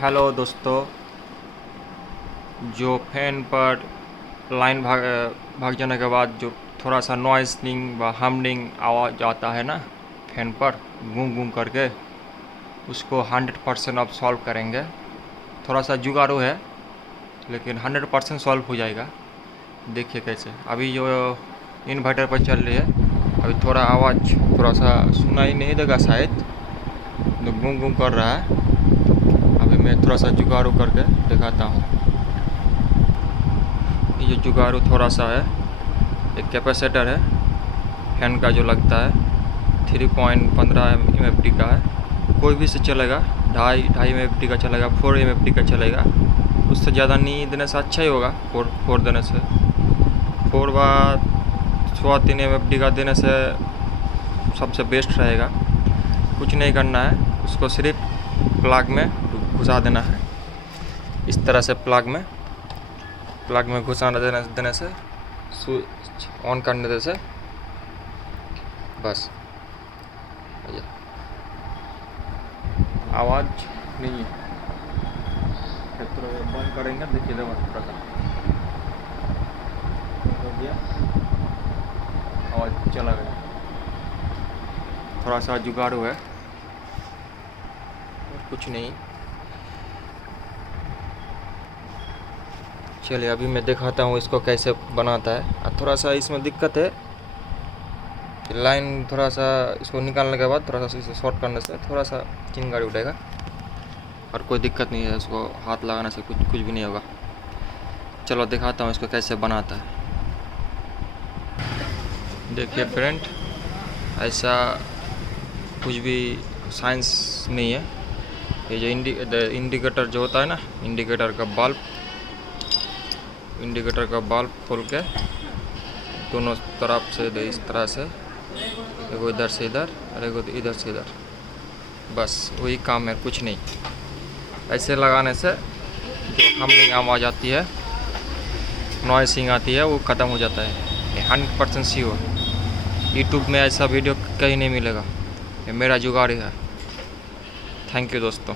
Hello दोस्तों, जो fan पर लाइन भाग जाने के बाद जो थोड़ा सा नॉइसिंग व हमिंग आवाज़ आता है ना फैन पर गूं गूं करके, उसको 100% अब सॉल्व करेंगे। थोड़ा सा जुगाड़ू है लेकिन 100% सॉल्व हो जाएगा। देखिए कैसे। अभी जो इन्वर्टर पर चल रही है, अभी थोड़ा आवाज़ थोड़ा सा सुनाई नहीं देगा शायद, तो गूं गूं कर रहा है। अभी मैं थोड़ा सा जुगाड़ू करके दिखाता हूँ। ये जुगाड़ू थोड़ा सा है, एक कैपेसिटर है फैन का जो लगता है 3.15 MFD का है। कोई भी से चलेगा, 2.5 MFD का चलेगा, 4 MFD का चलेगा। उससे ज़्यादा नहीं देने से अच्छा ही होगा। 4 देने से 4 व 3.25 MFD का देने से सबसे बेस्ट रहेगा। कुछ नहीं करना है, उसको सिर्फ प्लग में घुसा देना है। इस तरह से प्लग में घुसा देने से स्विच ऑन करने देने से बस आवाज़ नहीं है। बंद करेंगे, देखिए थोड़ा सा हो गया, आवाज़ चला गया। थोड़ा सा जुगाड़ू है, कुछ नहीं। चलिए अभी मैं दिखाता हूँ इसको कैसे बनाता है। थोड़ा सा इसमें दिक्कत है, लाइन थोड़ा सा इसको निकालने के बाद थोड़ा सा इसे शॉर्ट करने से थोड़ा सा चिंगारी उठेगा, और कोई दिक्कत नहीं है। इसको हाथ लगाने से कुछ भी नहीं होगा। चलो दिखाता हूँ इसको कैसे बनाता है। देखिए फ्रेंड, ऐसा कुछ भी साइंस नहीं है। ये जो इंडिकेटर जो होता है ना, इंडिकेटर का बल्ब खोल के दोनों तरफ से इस तरह से, एगो इधर से इधर और एगो इधर से इधर, बस वही काम है, कुछ नहीं। ऐसे लगाने से जो हमिंग आवाज़ आती है, नॉइसिंग आती है, वो ख़त्म हो जाता है। ये 100% श्योर। यूट्यूब में ऐसा वीडियो कहीं नहीं मिलेगा। ये मेरा जुगाड़ है। थैंक यू दोस्तों।